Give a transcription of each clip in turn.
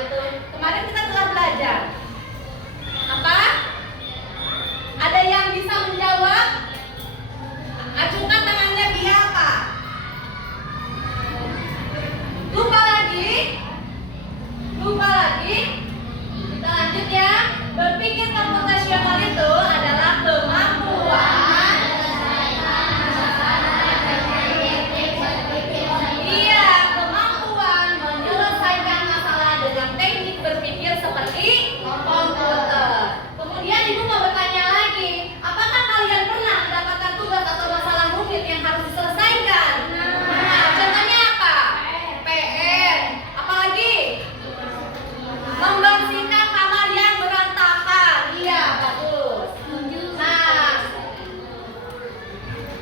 itu? Kemarin kita telah belajar apa? Ada yang bisa menjawab? Acungkan tangannya biar apa? Lupa lagi? Lupa lagi? Kita lanjut ya. Berpikir komputasional itu adalah kemampuan menyelesaikan masalah dengan teknik berpikir seperti komputer. Kemudian ibu mau bertanya lagi, apakah kalian pernah mendapatkan tugas atau masalah rumit yang harus diselesaikan? Nah, contohnya apa? PR. Apalagi? Membersihkan kamar yang berantakan. Iya, bagus. Nah,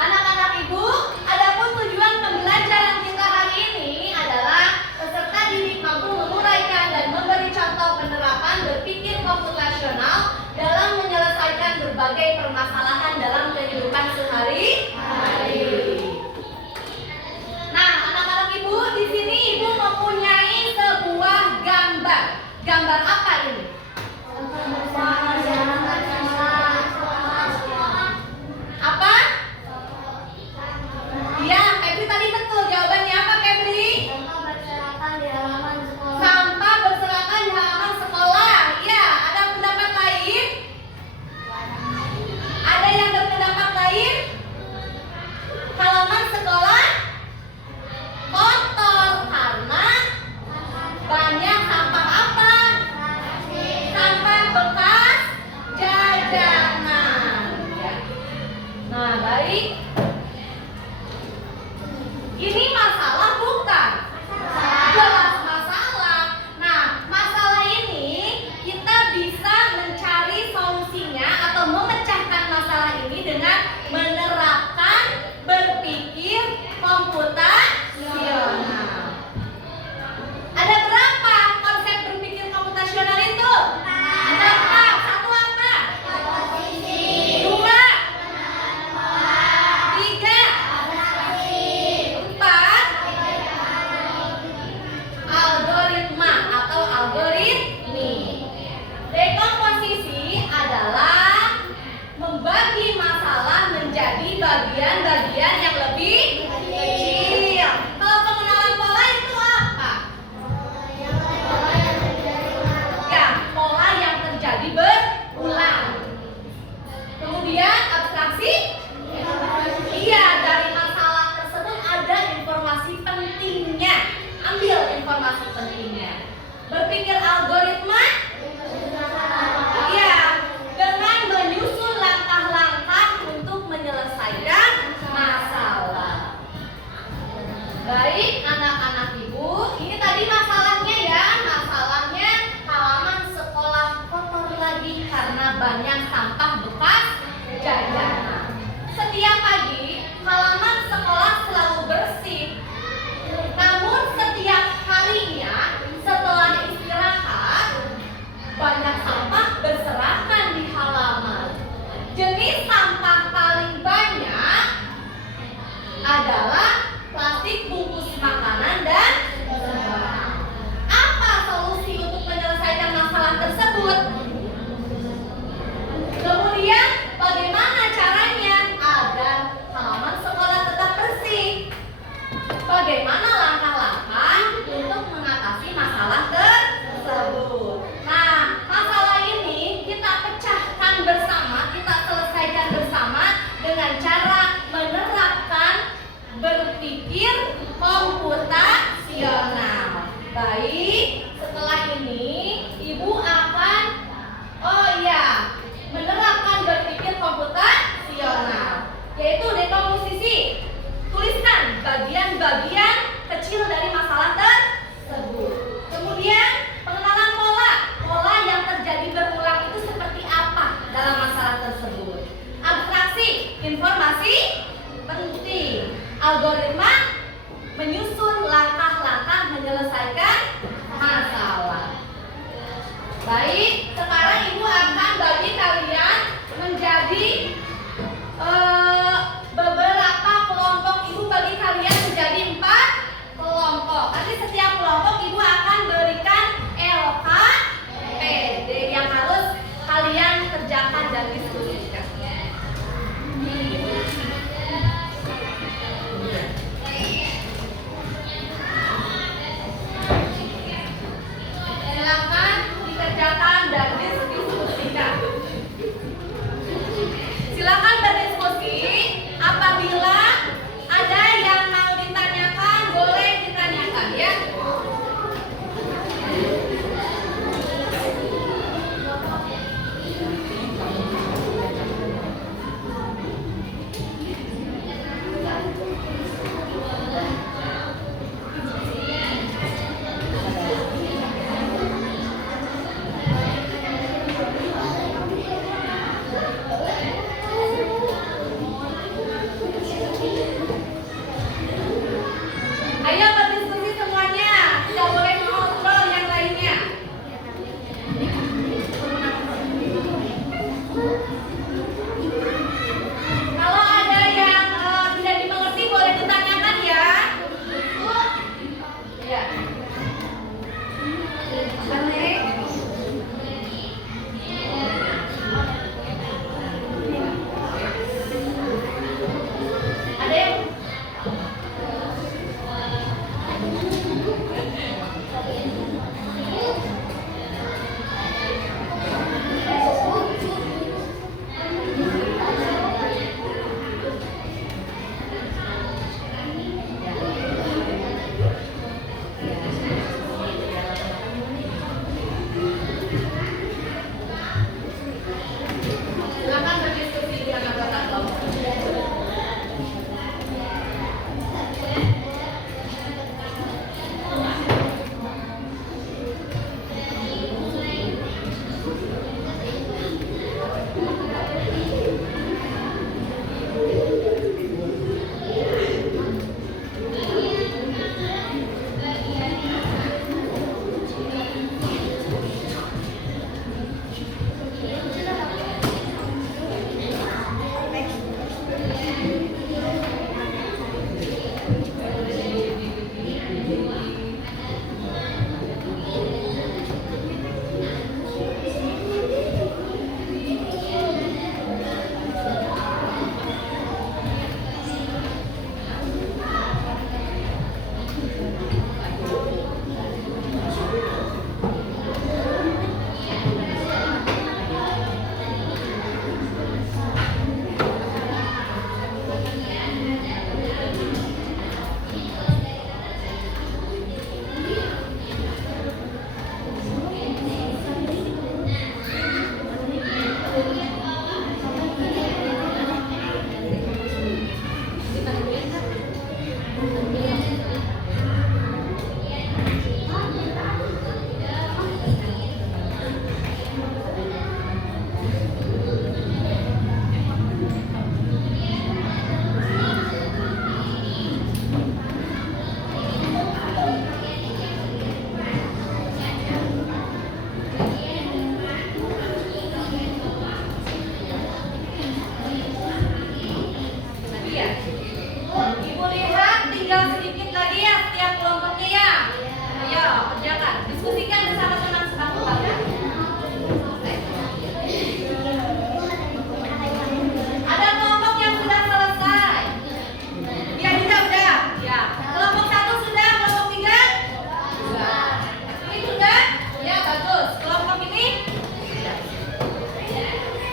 anak-anak ibu, adapun tujuan pembelajaran kita hari ini adalah peserta didik mampu menguraikan dan memberi contoh penerapan berpikir komputasional dalam menyelesaikan berbagai permasalahan dalam kehidupan sehari-hari. Nah, anak-anak ibu, di sini ibu mempunyai sebuah gambar. Gambar apa ini? Apa? Ya, Febri tadi betul. Jawabannya apa, Febri? Sampah berserakan di halaman sekolah. Ya, ada pendapat lain? Ada yang berpendapat lain? Halaman sekolah kotor karena banyak sampah apa? Sampah bekas jajanan. Ya. Nah, baik. Ini masalah bukan? Jelas masalah. Nah, masalah ini kita bisa mencari solusinya atau memecahkan masalah ini dengan menerapkan berpikir komputasional. Ada berapa konsep berpikir komputasional itu? Ada empat. Satu apa? Dua. Tiga. Empat. Algoritma atau algoritmi. Dekomposisi adalah membagi masalah menjadi bagian-bagian yang lebih kecil. Kalau pengenalan pola itu apa? Ya, pola yang terjadi berulang. Kemudian abstraksi? Iya, dari masalah tersebut ada informasi pentingnya. Ambil informasi pentingnya. Berpikir algoritma? Iya, dengan menyusun langkah-langkah untuk menyelesaikan masalah. Baik, anak-anak ibu, ini tadi masalahnya ya. Masalahnya halaman sekolah kotor lagi karena banyak sampah bekas jajanan. Setiap pagi halaman sekolah selalu bersih. Namun setiap harinya setelah istirahat banyak sampah berserakan di halaman. Jenis sampah paling banyak adalah plastik bungkus makanan dan apa solusi untuk menyelesaikan masalah tersebut? Kemudian bagaimana caranya agar halaman sekolah tetap bersih? Bagaimana langkah-langkah untuk mengatasi masalah tersebut? Nah, masalah ini kita pecahkan bersama, kita selesaikan bersama dengan cara menerapkan berpikir komputasional. Baik, setelah ini ibu akan menerapkan berpikir komputasional, yaitu dekomposisi. Tuliskan bagian-bagian kecil dari masalah tersebut. Kemudian pengenalan pola. Pola yang terjadi berulang itu seperti apa dalam masalah tersebut? Abstraksi, informasi penting. Algoritma, menyusun langkah-langkah menyelesaikan masalah. Baik, sekarang ibu akan bagi kalian menjadi beberapa kelompok. Ibu bagi kalian menjadi 4 kelompok. Nanti setiap kelompok ibu akan berikan Ibu lihat tinggal sedikit lagi ya setiap kelompoknya ya. Ayo kerjakan, diskusikan bersama teman sekelompok ya. Ada kelompok yang sudah selesai. Ya udah. Ya. Kelompok 1 sudah, kelompok 3 sudah. Ini sudah? Ya bagus. Kelompok ini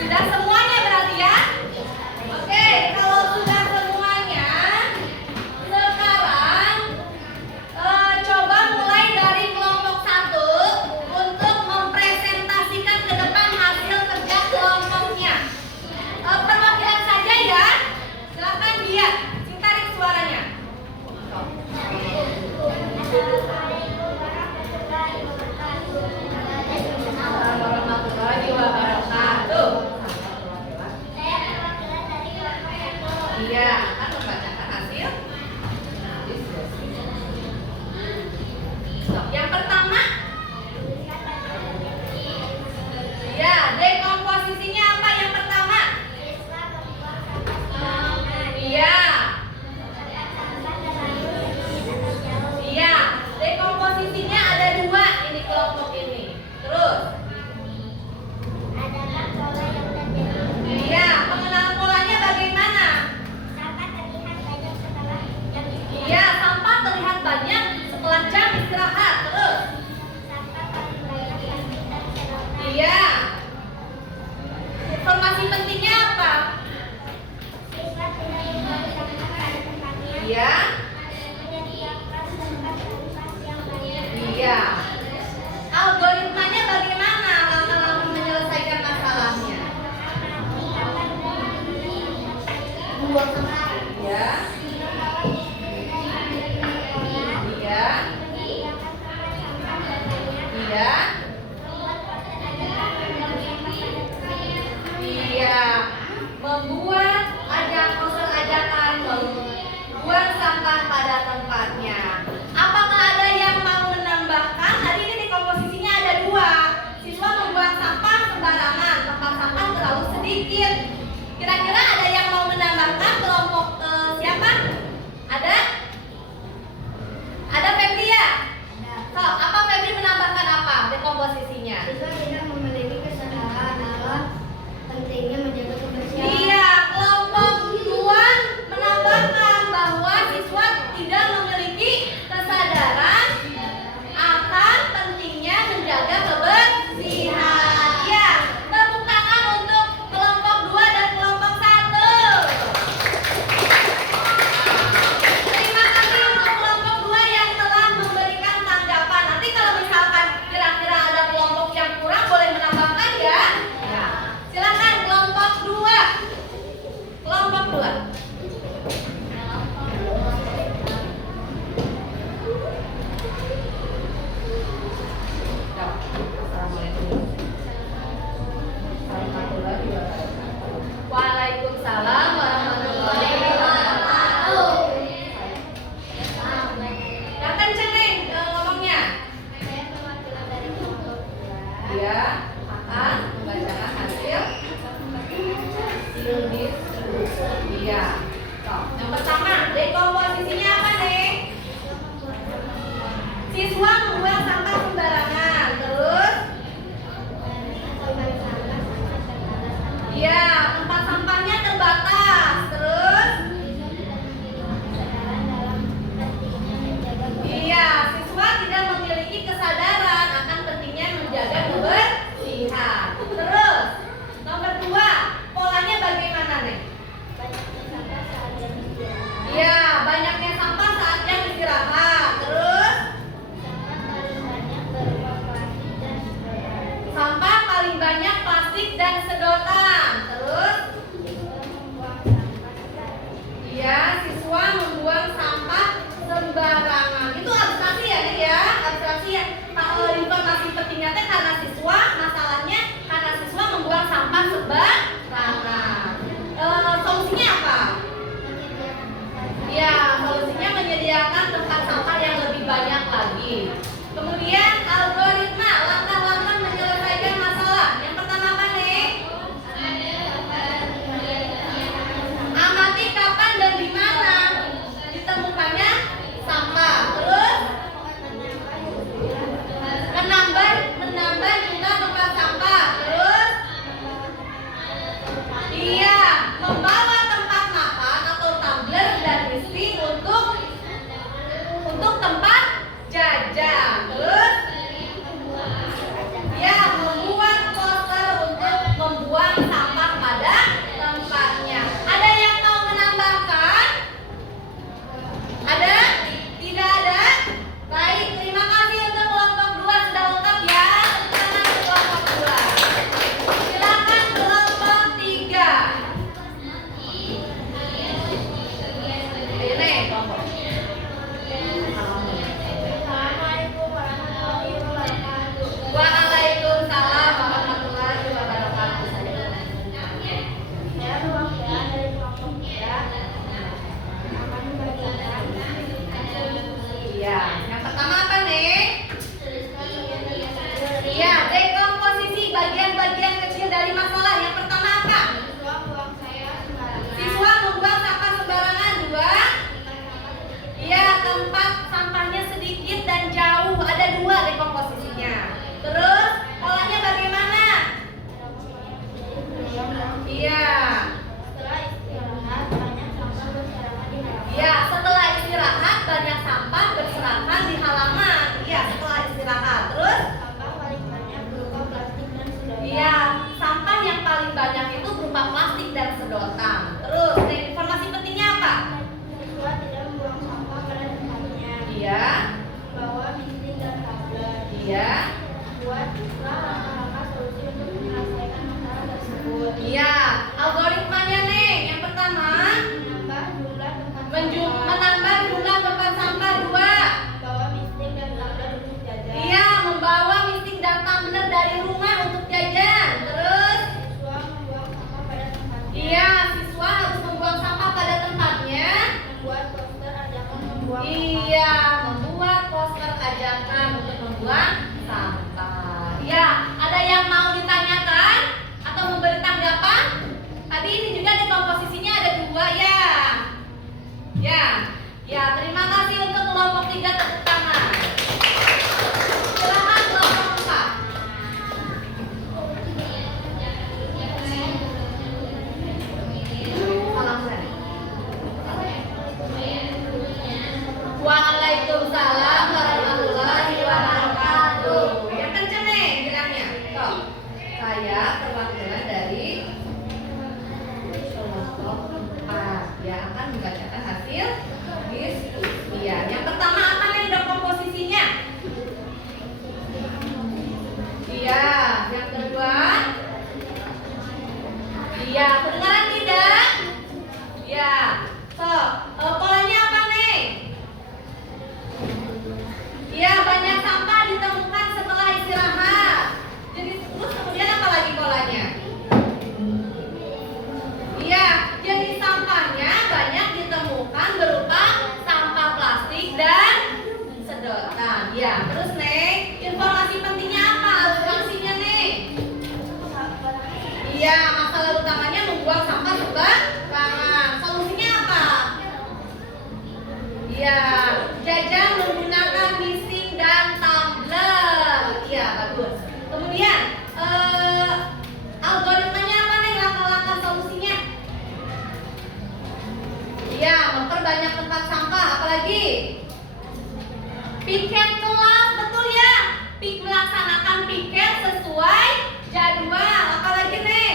sudah semuanya berarti ya. Oke, kalau sudah semuanya, sekarang coba mulai dari kelompok 1 untuk mempresentasikan ke depan hasil kerja kelompoknya. Perwakilan saja ya. Silakan dia, tarik suaranya. Warahmatullahi wabarakatuh. Iya, akan membacakan hasil. Yang pertama, ya, dekomposisinya apa yang pertama? Iya. Iya, dekomposisinya ada 2 ini kelompok ini. Terus? Iya, pengenalan polanya bagaimana? Iya, sampah terlihat banyak setelah jam istirahat. Terus? Iya. Informasi pentingnya apa? Iya. Iya. Algoritmanya bagaimana langkah-langkah menyelesaikan masalahnya? Ya. Iya. Iya. Iya. Membuat ajakan, membuang sampah pada tempatnya. Apakah ada yang mau menambahkan? Tadi ini dekomposisinya ada 2. Siswa membuang sampah sembarangan, tempat sampah terlalu sedikit. Kira-kira ada yang mau menambahkan? Kelompok siapa? Ada? Ada Febri ya? So, apa Febri menambahkan apa dekomposisinya? Siswa tidak memiliki kesadaran akan pentingnya menjaga kebersihan. Iya, kelompok 2 menambahkan bahwa siswa tidak memiliki kesadaran akan pentingnya menjaga kebersihan. Ya, tepuk tangan untuk kelompok 2 dan kelompok 1. Terima kasih untuk kelompok 2 yang telah memberikan tanggapan. Nanti kalau misalkan kira-kira ada kelompok yang kurang boleh menambahkan ya. Ya. Silakan kelompok 2. Kelompok 2. Waalaikumsalam warahmatullahi wabarakatuh. Yang kenceng nih ngomongnya. Dia akan membacakan hasil Iya. Yang pertama, dekomposisinya apa nih? Siswa membuang sampah sembarangan. Terus? Iya, tempat sampahnya terbatas. Terus? Iya, siswa tidak memiliki kesadaran akan pentingnya menjaga kebersihan. Terus? Nomor 2, polanya bagaimana nih? Iya, banyaknya sampah saat jam istirahat. Terus? Sampah paling banyak plastik dan sedotan. Terus? Iya, siswa membuang sampah sembarangan. Itu abstraksi ya, Nek ya? Abstraksi ya. Kalau informasi pentingnya teh karena siswa, masalahnya karena siswa membuang sampah sembarangan. Solusinya apa? Ya, solusinya menyediakan tempat sampah yang lebih banyak lagi. Kemudian algoritma langkah-langkah menyelesaikan membuat langkah-langkah solusi untuk menyelesaikan masalah tersebut. Iya, algoritmanya nih. Yang pertama, Menambah jumlah tempat menambah jumlah tempat sampah 2. membawa misting dan tumbler untuk jajan. Iya, membawa misting dan tumbler dari rumah untuk jajan. Terus, Siswa membuang sampah pada tempatnya. iya, siswa harus membuang sampah pada tempatnya. Membuat poster ajakan membuang Iya, membuat poster ajakan untuk membuang sampah. Iya, ada yang mau ditanyakan atau memberi tanggapan? Tadi ini juga di komposisinya ada 2 ya. Ya, terima kasih untuk kelompok 3 tepuk tangan. Silakan kelompok 4. Salam saya. Waalaikumsalam warahmatullahi wabarakatuh. Yang kenceng nih bilangnya. Toh, saya perwakilan dari kelompok 4 yang akan membacakan hasil diskusi. Yang pertama apa nih udah komposisinya? Iya, yang kedua. Iya, kedengaran tidak? Iya. So, polanya apa nih? Iya, banyak sampah ditemukan setelah istirahat. Jadi terus kemudian apa lagi polanya? Iya, jenis sampahnya banyak ditemukan berupa sampah plastik dan sedotan. Ya, terus nih, informasi pentingnya apa? Asuransinya nih. Iya, masalah utamanya membuang sampah sembarangan. Solusinya apa? Iya, jajan menggunakan misting dan tumbler. Iya, bagus. Kemudian algoritmanya apa nih langkah-langkah solusinya? Iya, memperbanyak tempat sampah. Apalagi? Piket kelas, betul ya? Melaksanakan piket sesuai jadwal. Apalagi nih?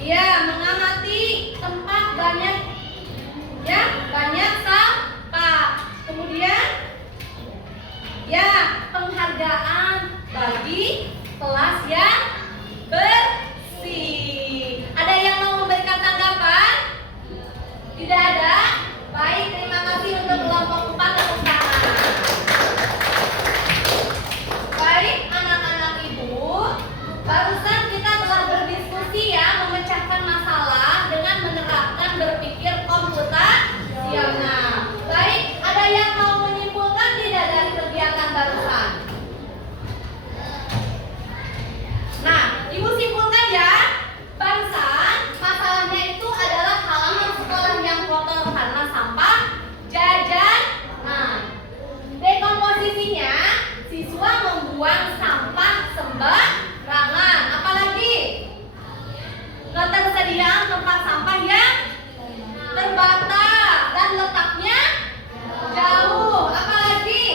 Iya, mengamati tempat banyak sampah. Kemudian ya, penghargaan bagi kelas yang bersih. Ada yang mau memberikan tanggapan? Tidak ada? Baik, terima kasih untuk kelompok 4 tepuk tangan. Baik, anak-anak ibu, barusan kita telah berdiskusi ya, memecahkan masalah dengan menerapkan berpikir komputasional. Baik, ada yang mau menyimpulkan tidak dari kegiatan barusan? Nah, ibu simpulkan ya, barusan masalahnya itu adalah halaman sekolah yang kotor karena sampah jajanan. Dekomposisinya, siswa membuang sampah sembarangan. Apalagi? Ketersediaan tempat sampah yang terbatas dan letaknya jauh. Apalagi?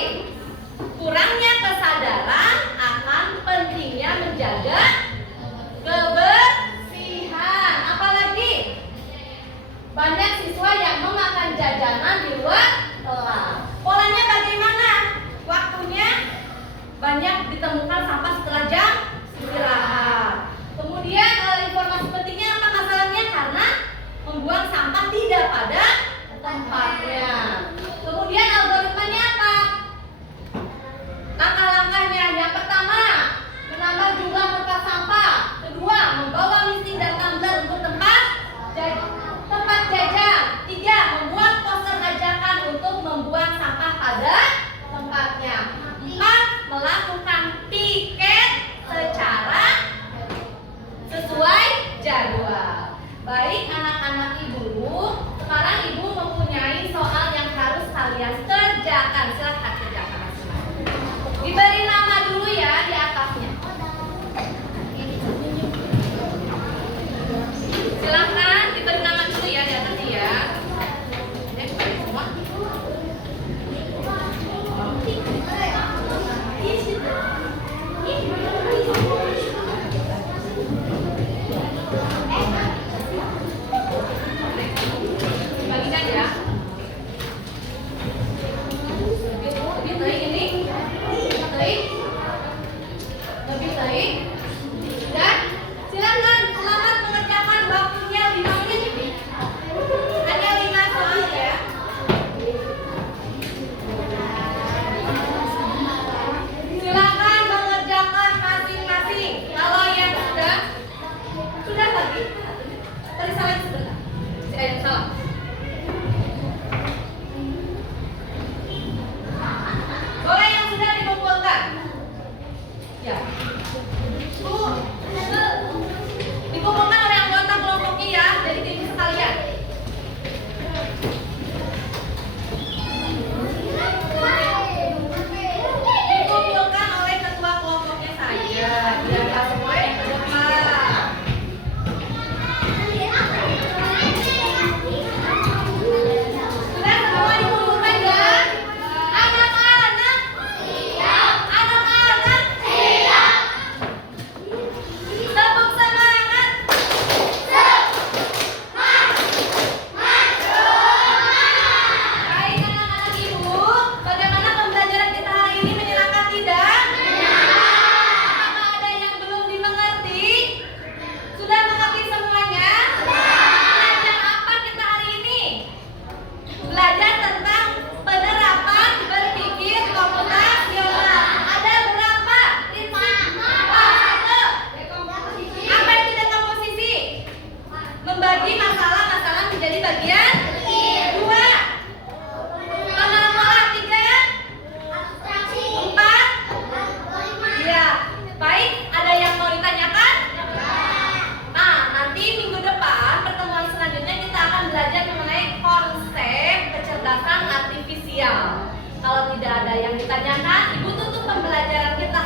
Kurangnya kesadaran akan pentingnya menjaga kebersihan. Apalagi? Banyak siswa yang memakan jajanan di luar kelas. Polanya bagaimana? Waktunya banyak ditemukan sampah setelah jam istirahat. Kemudian informasi pentingnya apa masalahnya? Karena membuang sampah tidak pada tempatnya. Kemudian algoritmanya apa? Langkah-langkahnya, yang pertama menambah jumlah tempat sampah. Kedua, membawa misting dan tumbler untuk tempat jajan. 3, membuat poster ajakan untuk membuang sampah pada tempatnya. 4, melakukan piket secara sesuai jadwal. Baik anak-anak ibu, sekarang ibu mempunyai soal yang Ya. Dikumpulkan oleh anggota kelompoknya ya, dari tim sekalian. Dikumpulkan oleh ketua kelompoknya saja, biar nggak semua yang ke depan. Sudah semua dikumpulkan ya? Anak-anak siap. Anak-anak siap. Tepuk semangat. Baik anak-anak ibu, bagaimana pembelajaran kita hari ini, menyenangkan tidak? Apakah ada yang belum dimengerti? Sudah mengerti semuanya? Belajar apa kita hari ini? Belajar tentang penerapan berpikir komputasional. Ada berapa prinsip? Satu. Apa itu dekomposisi? Membagi masalah-masalah menjadi bagian. Dua. Pengenal pola. Tiga. Empat. Ya, baik. Ada yang mau ditanyakan? Nah, nanti minggu depan pertemuan selanjutnya kita akan belajar mengenai konsep kecerdasan artifisial. Kalau tidak ada yang ditanyakan, Ibu tutup pembelajaran kita